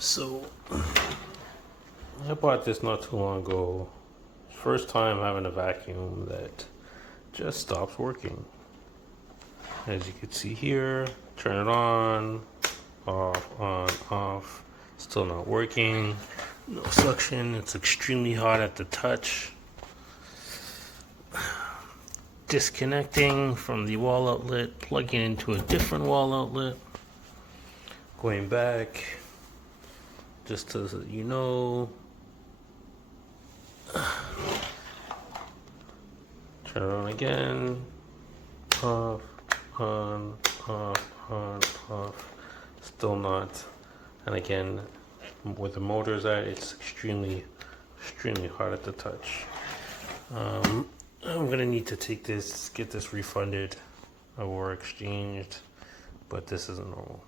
So I bought this not too long ago. First time having a vacuum that just stops working. As you can see here, turn it on, off, still not working. No suction, it's extremely hot at the touch. Disconnecting from the wall outlet, plugging into a different wall outlet. Going back, just so that you know. Turn it on again. Off, on, off. Still not. And again, where the motor's at, it's extremely hard at the touch. I'm gonna need to take this, get this refunded or exchanged, but this isn't normal.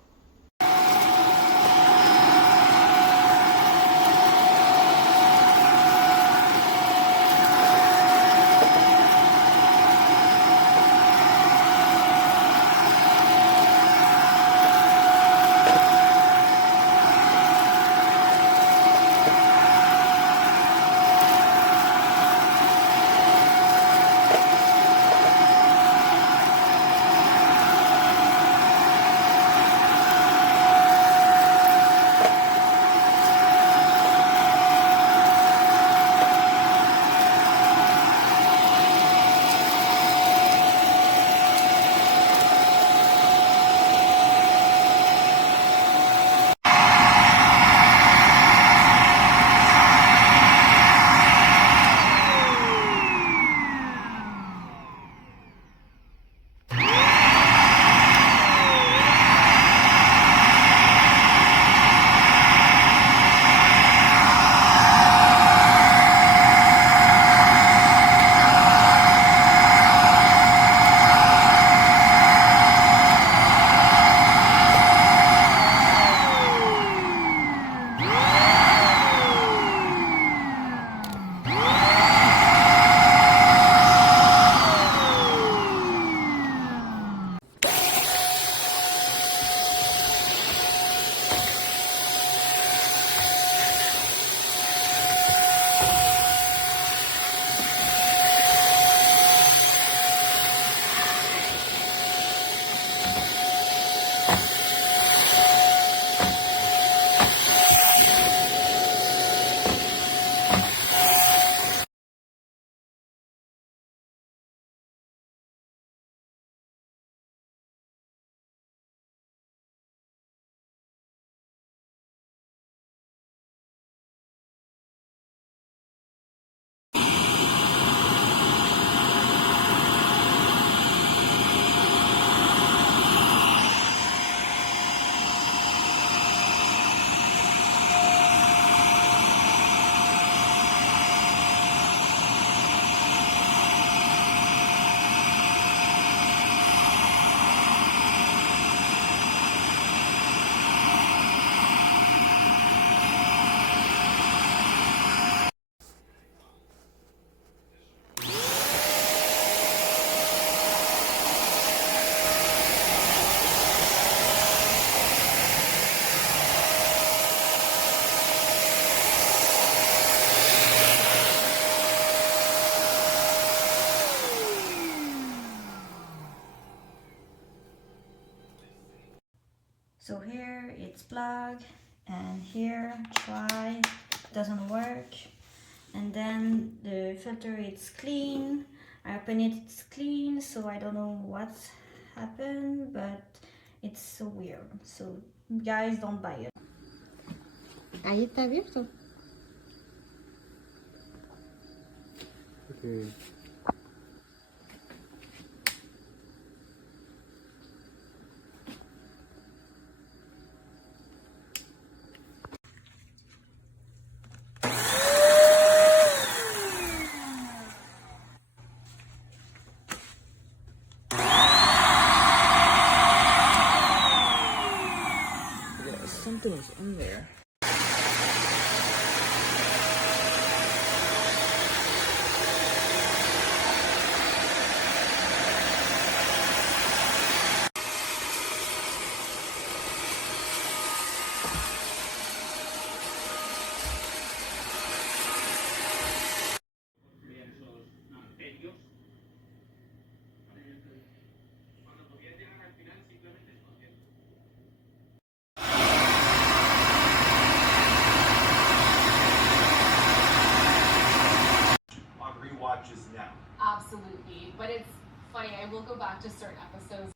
So here it's plugged, and here try, doesn't work. And then the filter, it's clean. I open it, it's clean, so I don't know what's happened, but it's so weird. So guys, don't buy it. Ahí está abierto. Okay. Something is in there. be, but it's funny. I will go back to certain episodes.